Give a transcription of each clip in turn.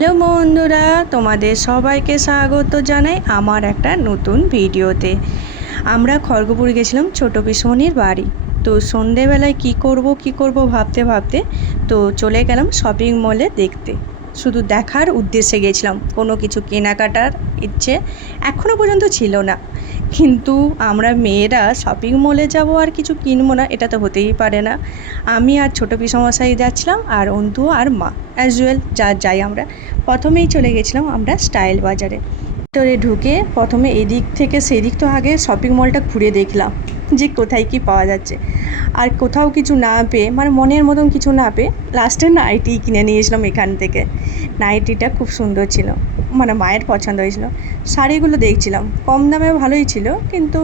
Hello বন্ধুরা, তোমাদের সবাইকে স্বাগত জানাই আমার একটা নতুন ভিডিওতে। আমরা খড়গপুর গেছিলাম ছোটো পিসমণির বাড়ি। তো সন্ধেবেলায় কি করব ভাবতে ভাবতে তো চলে গেলাম শপিং মলে দেখতে। শুধু দেখার উদ্দেশ্যে গেছিলাম, কোনো কিছু কেনাকাটার ইচ্ছে এখনও পর্যন্ত ছিল না। কিন্তু আমরা মেয়েরা শপিং মলে যাব আর কিছু কিনবো না, এটা তো হতেই পারে না। আমি আর ছোটো পিসমশাই যাচ্ছিলাম, আর অন্তু আর মা অ্যাজ ওয়েল যাই আমরা। প্রথমেই চলে গেছিলাম আমরা স্টাইল বাজারে। ভিতরে ঢুকে প্রথমে এদিক থেকে সেদিক তো আগে শপিং মলটা ঘুরে দেখলাম যে কোথায় কি পাওয়া যাচ্ছে। আর কোথাও কিছু না পেয়ে, মানে মনের মতন কিছু না পেয়ে, লাস্টে নাইটি কিনে নিয়েছিলাম এখান থেকে। নাইটিটা খুব সুন্দর ছিল, মানে মায়ের পছন্দ হয়েছিল। শাড়িগুলো দেখছিলাম, কম দামে ভালোই ছিল, কিন্তু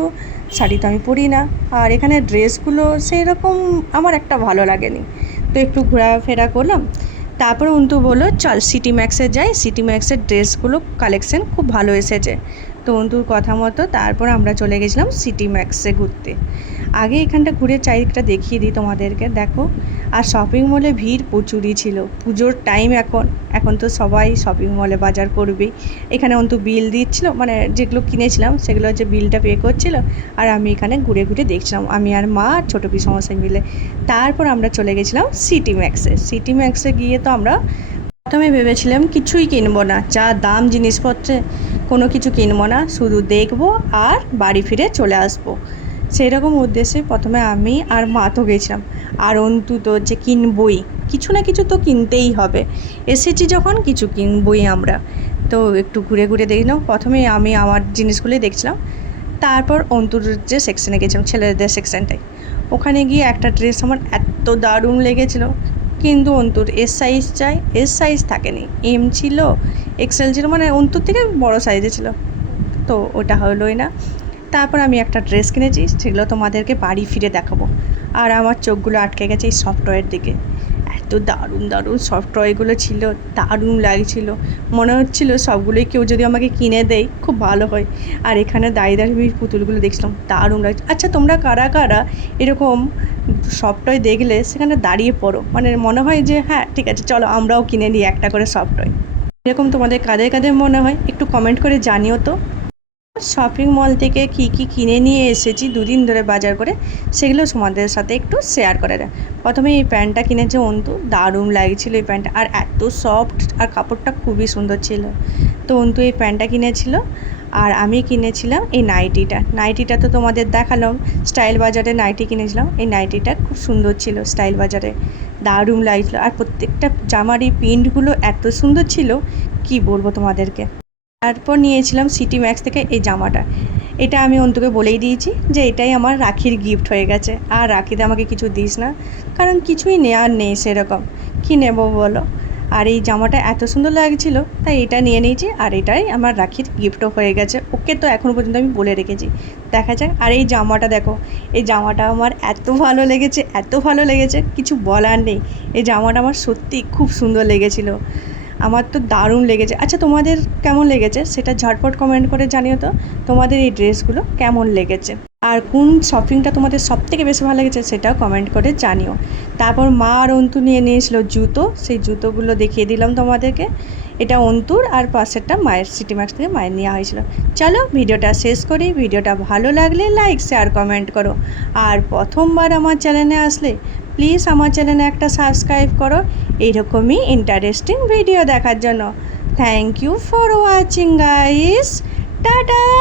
শাড়ি তো আমি পরি না। আর এখানে ড্রেসগুলো সেই রকম আমার একটা ভালো লাগেনি। তো একটু ঘোরাফেরা করলাম, তারপর অন্তু বললো চল সিটি ম্যাক্সে যাই, সিটি ম্যাক্সের ড্রেসগুলো কালেকশন খুব ভালো এসেছে। তো অন্তুর কথা মতো তারপর আমরা চলে গেছিলাম সিটি ম্যাক্সে ঘুরতে। আগে এখানটা ঘুরে চারিদিকটা দেখিয়ে দিই তোমাদেরকে, দেখো। আর শপিং মলে ভিড় প্রচুরই ছিল, পুজোর টাইম এখন তো সবাই শপিং মলে বাজার করবেই। এখানে অন্তু বিল দিচ্ছিল, মানে যেগুলো কিনেছিলাম সেগুলো হচ্ছে বিলটা পে করছিল, আর আমি এখানে ঘুরে ঘুরে দেখছিলাম, আমি আর মা আর ছোটো পিসমশাই মিলে। তারপর আমরা চলে গেছিলাম সিটি ম্যাক্সে। সিটি ম্যাক্সে গিয়ে তো আমরা প্রথমে ভেবেছিলাম কিছুই কিনবো না, যা দাম জিনিসপত্রে কোনো কিছু কিনবো না, শুধু দেখবো আর বাড়ি ফিরে চলে আসবো। সেই রকম উদ্দেশ্যে প্রথমে আমি আর মা তো গেছিলাম। আর অন্তু তো যে কিনবই, কিছু না কিছু তো কিনতেই হবে, এসেছি যখন কিছু কিনবই আমরা। তো একটু ঘুরে ঘুরে দেখলাম, প্রথমে আমি আমার জিনিসগুলোই দেখছিলাম, তারপর অন্তুর যে সেকশানে গেছিলাম, ছেলেদের সেকশানটায়। ওখানে গিয়ে একটা ড্রেস আমার এত দারুণ লেগেছিলো, কিন্তু অন্তুর এস সাইজ চাই, এস সাইজ থাকেনি, এম ছিল, এক্সেল ছিল, মানে অন্তুর থেকে বড় সাইজে ছিল। তো ওটা হলোই না। তারপর আমি একটা ড্রেস কিনেছি, সেগুলো তোমাদেরকে বাড়ি ফিরে দেখাবো। আর আমার চোখগুলো আটকে গেছে এই সফটওয়্যার দিকে, এত দারুণ দারুণ সফটওয়্যারগুলো ছিল, দারুণ লাগছিল। মনে হচ্ছিল সবগুলোই কেউ যদি আমাকে কিনে দেয় খুব ভালো হয়। আর এখানে দাঁড়িয়ে দাঁড়িয়ে পুতুলগুলো দেখছিলাম, দারুণ লাগছে। আচ্ছা, তোমরা কারা কারা এরকম সফটওয়্যার দেখলে সেখানে দাঁড়িয়ে পড়ো, মানে মনে হয় যে হ্যাঁ ঠিক আছে চলো আমরাও কিনে নিই একটা করে সফটওয়্যার। এরকম তোমাদের কাদের কাদের মনে হয় একটু কমেন্ট করে জানিও তো। শপিং মল থেকে কি কি কিনে নিয়ে এসেছি দুদিন ধরে বাজার করে, সেগুলো তোমাদের সাথে একটু শেয়ার করা যায়। প্রথমে এই প্যান্টটা কিনেছে অন্তু, দারুণ লাগছিল এই প্যান্টটা, আর এত সফট, আর কাপড়টা খুবই সুন্দর ছিল। তো অন্তু এই প্যান্টটা কিনেছিল, আর আমি কিনেছিলাম এই নাইটিটা তো তোমাদের দেখালাম। স্টাইল বাজারে নাইটি কিনেছিলাম, এই নাইটিটা খুব সুন্দর ছিল, স্টাইল বাজারে দারুণ লাগছিল। আর প্রত্যেকটা জামারই প্রিন্টগুলো এত সুন্দর ছিল, কি বলবো তোমাদেরকে। তারপর নিয়েছিলাম সিটি ম্যাক্স থেকে এই জামাটা। এটা আমি অন্তুকে বলেই দিয়েছি যে এটাই আমার রাখির গিফট হয়ে গেছে, আর রাখিতে আমাকে কিছু দিস না, কারণ কিছুই নেওয়ার নেই সেরকম, কী নেবো বলো। আর এই জামাটা এত সুন্দর লাগছিল, তাই এটা নিয়ে নিয়েছি, আর এটাই আমার রাখির গিফটও হয়ে গেছে ওকে। তো এখনও পর্যন্ত আমি বলে রেখেছি, দেখা যাক। আর এই জামাটা দেখো, এই জামাটা আমার এত ভালো লেগেছে, এত ভালো লেগেছে, কিছু বলার নেই। এই জামাটা আমার সত্যি খুব সুন্দর লেগেছিলো, আমার তো দারুণ লেগেছে। আচ্ছা, তোমাদের কেমন লেগেছে সেটা ঝটপট কমেন্ট করে জানিও তো, তোমাদের এই ড্রেসগুলো কেমন লেগেছে। আর কোন শপিংটা তোমাদের সবথেকে বেশি ভালো লেগেছে সেটাও কমেন্ট করে জানিও। তারপর মা আর অন্তু নিয়ে নিয়েছিল জুতো, সেই জুতোগুলো দেখিয়ে দিলাম তোমাদেরকে। এটা অন্তুর, আর পাশেরটা মায়ের, সিটি ম্যাক্স থেকে মায়ের নেওয়া হয়েছিল। চলো ভিডিওটা শেষ করি, ভিডিওটা ভালো লাগলে লাইক শেয়ার কমেন্ট করো। আর প্রথমবার আমার চ্যানেলে আসলে প্লিজ আমার চ্যানেলে একটা সাবস্ক্রাইব করো এইরকমই ইন্টারেস্টিং ভিডিও দেখার জন্য। Thank you for watching guys, tata.